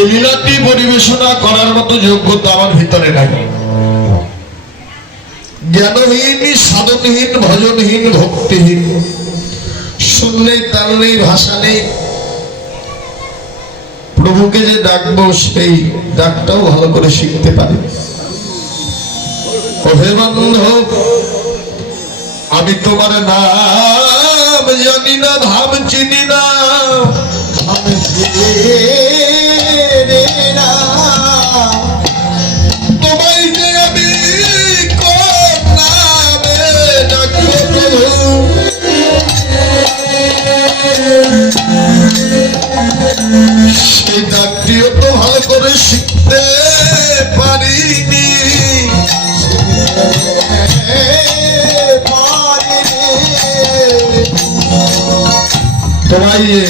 এই পরিবেশনা করার মতো যোগ্যতা আমার ভিতরে নাই। জ্ঞানহীন, সাধনহীন, ভজনহীন, ভক্তিহীন। নেই তাল নেই, ভাষা নেই। প্রভুকে যে ডাকবো, সেই ডাকটাও ভালো করে শিখতে পারি। ওহে বান্ধব আমি তোমার নাম জানি না ধাম চিনি না। ধাম না। তোমায় যে আমি সেই ডাকটিও তো ভালো করে শিখতে যে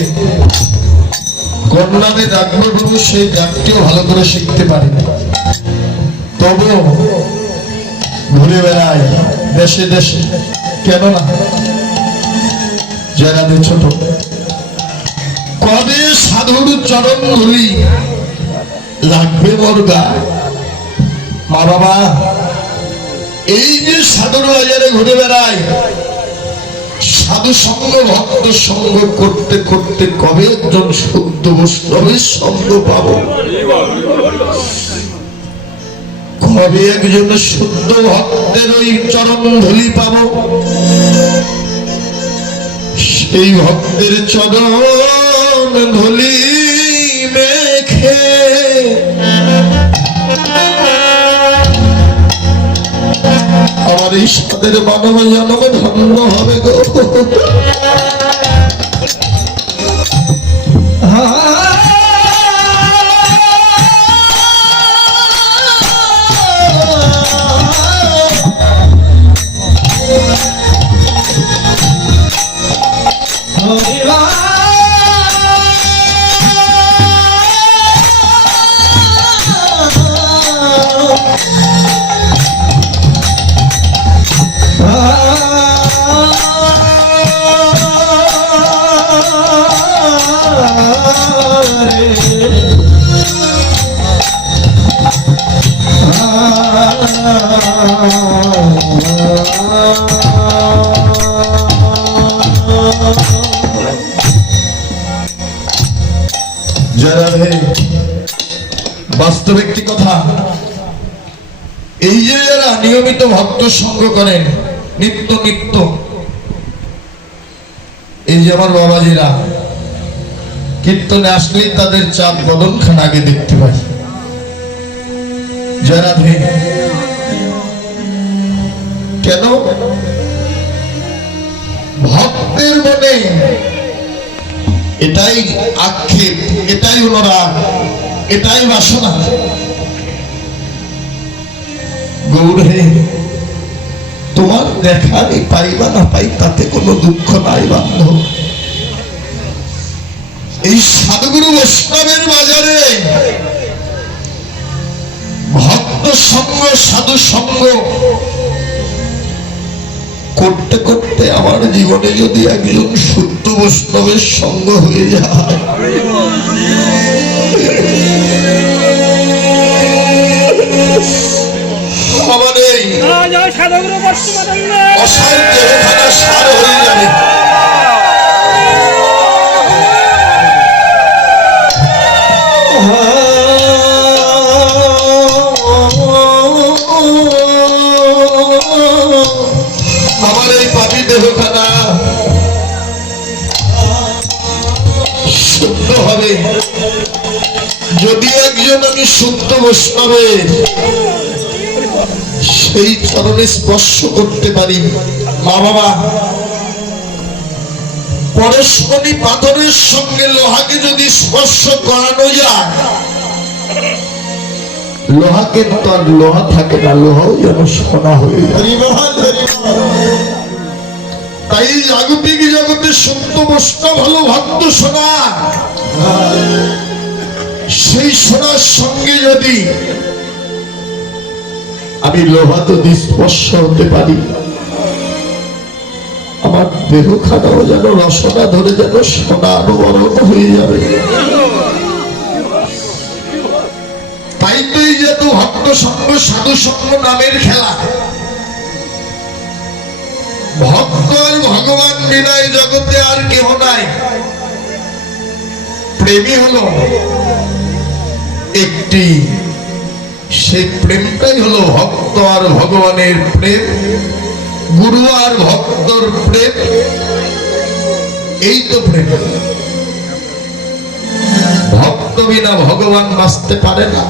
কন্যানে ডাকবো প্রভু সেই ডাকটিও ভালো করে শিখতে পারিনি। তবু ঘুরে বেড়ায় দেশে দেশে। কেন না? যারা ছোট। কবে সাধুর চরণ ধুলি লাগবে মোর গায়ে? মা বাবা, এই যে সাধুর বাজারে ঘুরে বেড়ায় সাধু সঙ্গ ভক্ত সঙ্গ করতে করতে কবে একজন শুদ্ধ বৈষ্ণবের সঙ্গ পাব? কবে একজন শুদ্ধ ভক্তের ওই চরণ ধুলি পাবো? সেই ভক্তের চরণ ধুলি আমার ঈশ্বরের মানব জন্ম ধন্য হবে গো। বাস্তব একটি কথা। এই যে যারা নিয়মিত ভক্ত সঙ্গ করেন, নিত্য নিত্য এই যে আমার বাবাজিরা, কীর্তনে আসলেই তাদের চাঁদ বদন খান আগে দেখতে পাই। যারা কেন? ভক্তের মনে এটাই আক্ষেপ, এটাই অনুরাগ। এটাই বাসনা গৌর হে তোমার দেখা আমি পাই বা না পাই, তাতে কোনো দুঃখ নাই বান্ধব এই সাধুগুরু বৈষ্ণবের বাজারে ভক্ত সঙ্গ, সাধু সঙ্গ, করতে করতে আমার জীবনে যদি একজন শুদ্ধ বৈষ্ণবের সঙ্গ হয়ে যায় অসার যাবে। আমার এই পাপি দেহখানা শুদ্ধ হবে। যদি একজন আমি শুদ্ধ বৈষ্ণবের সেই চরণে স্পর্শ করতে পারি। মা বাবা পরস্পরী পাথরের সঙ্গে লোহাকে যদি স্পর্শ করানো যায়, লোহাকে তো আর লোহা থাকে না, লোহাও যেন সোনা হয়ে তাই জাগতিক জগতে সত্য বৈষ্ণব ভালো ভক্ত সোনা। সেই সোনার সঙ্গে যদি আমি লোহা তো স্পর্শ হতে পারি। আমার দেহখানাও যেন রসনা ধরে যেন সোনার বরণ হয়ে যাবে। তাই তো এই যে ভক্ত সাধু নামের খেলা। ভক্ত আর ভগবান বিনয় জগতে আর কেহ নাই। প্রেমী হলো একটি সেই প্রেমটাই হলো ভক্ত আর ভগবানের প্রেম, গুরু আর ভক্তর প্রেম। এই তো প্রেম। ভক্ত বিনা ভগবান বাঁচতে পারে না।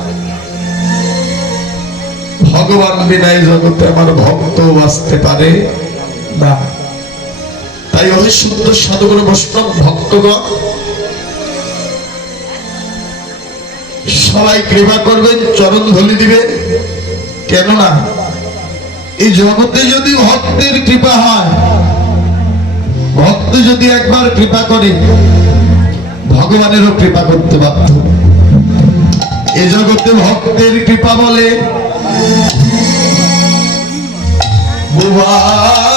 ভগবান বিনা এই জগতে আমার ভক্ত বাঁচতে পারে না। তাই ওই সুন্দর সাধুগুরু বৈষ্ণব ভক্তগণ সবাই কৃপা করবেন, চরণ ধলি দিবেন কেননা, এই জগতে যদি ভক্তের কৃপা হয়, ভক্ত যদি একবার কৃপা করে, ভগবানেরও কৃপা করতে বাধ্য। এ জগতে ভক্তের কৃপা বলে বুবাও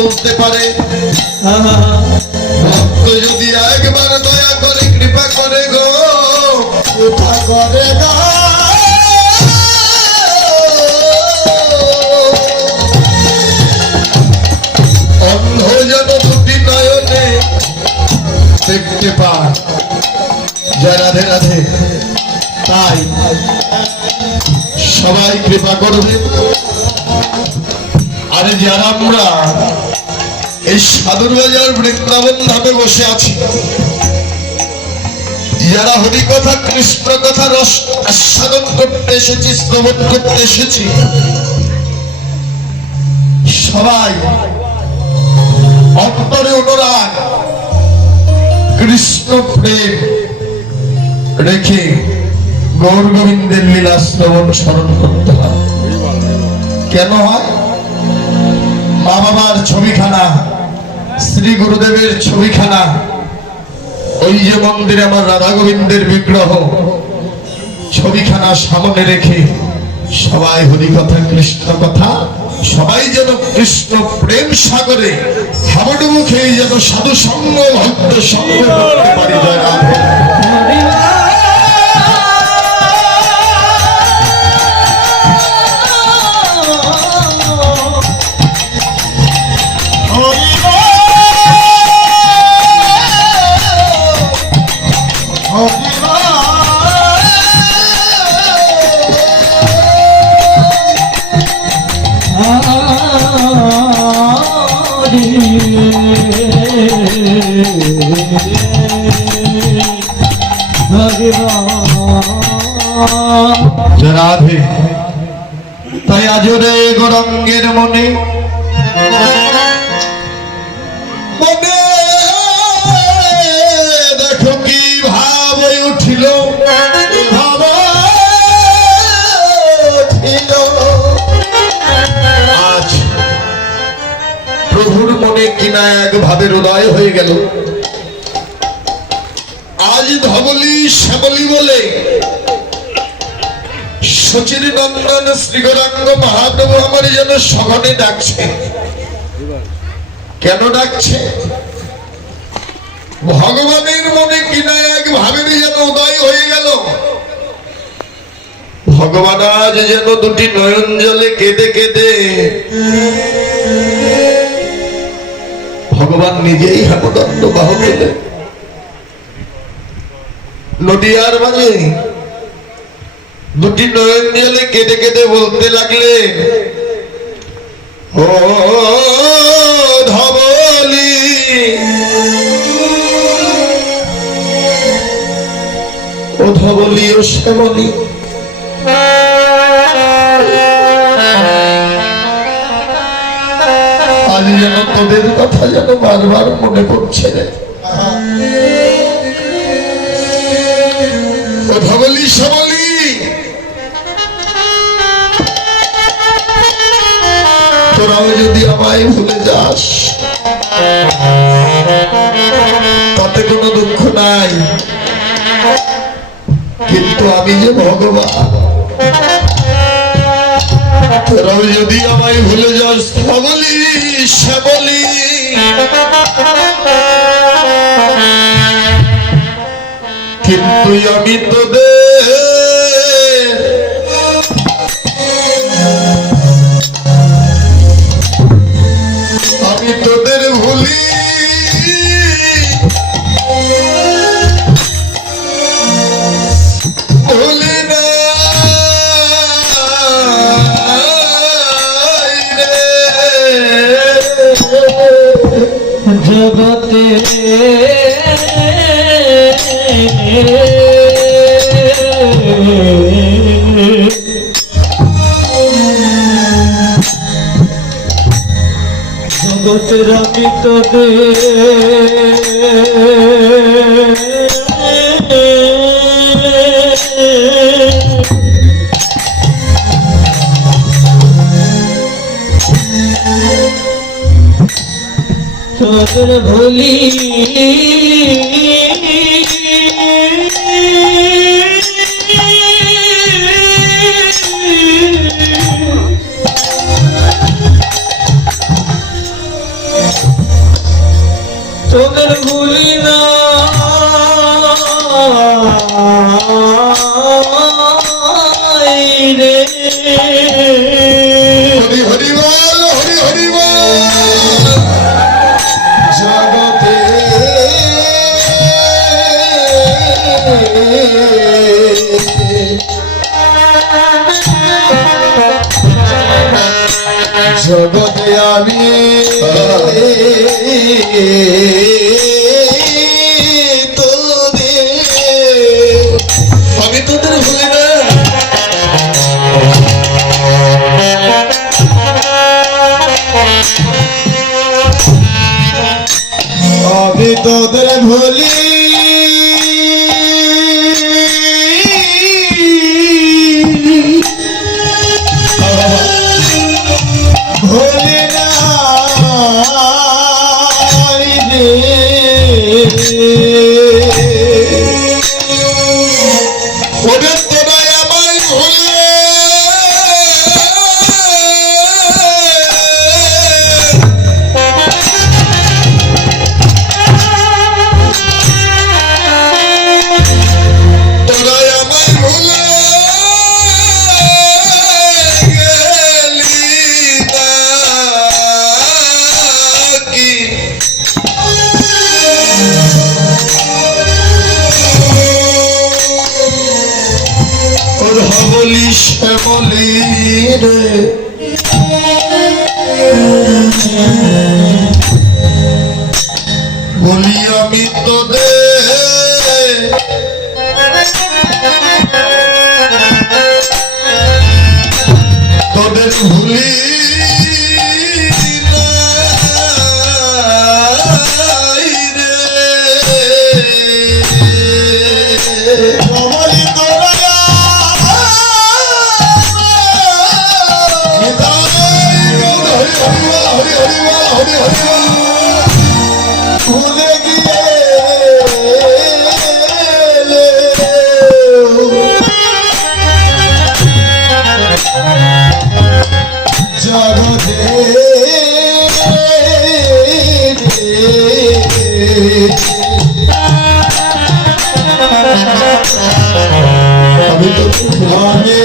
চলতে পারে। ভক্ত যদি একবার দয়া করে কৃপা করে গো, কৃপা করে যেন রাধে তাই সবাই কৃপা করবে আরে যারা আমরা এই সাধুর বাজার বৃন্দাবন ধামে বসে আছি, যারা হরি কথা, কৃষ্ণ কথা, রস আস্বাদন করতে এসেছি, শ্রবণ করতে এসেছি, সবাই অন্তরে অনুরাগ, কৃষ্ণ প্রেম রেখে গৌর গোবিন্দের লীলা শ্রবণ, স্মরণ করতে হয়। কেন হয়? মা বাবার ছবিখানা, শ্রী গুরুদেবের ছবিখানা, ওই যে মন্দিরে আমার রাধা গোবিন্দের বিগ্রহ, ছবিখানা সামনে রেখে সবাই হরি কথা, কৃষ্ণ কথা, সবাই যেন কৃষ্ণ প্রেম সাগরে হাবডুবু খেয়ে যেন সাধু সঙ্গ ভক্ত সঙ্গ পারি রাধে। তাই আজ রে গরঙ্গের মনে মনে দেখো কি ভাব উঠিল। আজ প্রভুর মনে কিনা এক ভাবের উদয় হয়ে গেল। আজ ধবলি শ্যামলি বলে। সচিন নন্দন, শ্রীগরাঙ্গ মহাপ্রভু আমার যেন সঘনে ডাকছে। কেন ডাকছে? ভগবানের মনে কিনা এক ভাবের যেন উদয় হয়ে গেল। ভগবান আজ যেন দুটি নয়ন জলে কেঁদে কেঁদে। ভগবান নিজেই হেমদণ্ড বাহ পেলেন নদিয়ার মাঝে দুটি নয়ন জলে কেটে কেঁদে বলতে লাগলেন ও ধবলি ও ধবলি ও শ্যামলি, আজ যেন তোদের কথা যেন বারবার মনে পড়ছে রে। ভগলি সবলি তোরাও যদি আমায় ভুলে যাস, তাতে কোনো দুঃখ নাই। কিন্তু আমি যে ভগবান তোরাও যদি আমায় ভুলে যাস ভগলি শ্যামলি কিন্তু আমি তোদের জগতে জগতের আমি তোদের তোদের ভুলি। তোদের ভুলি না। রে। আমি তোদের ভুলি ভুলি না ভুলি আমি তো তোমাকে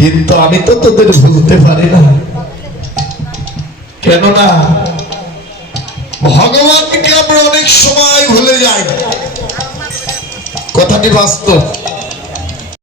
কিন্তু আমি তো তোদের ভুলতে পারি না। কেননা, ভগবানকে আমরা অনেক সময় ভুলে যাই। কথাটি বাস্তব।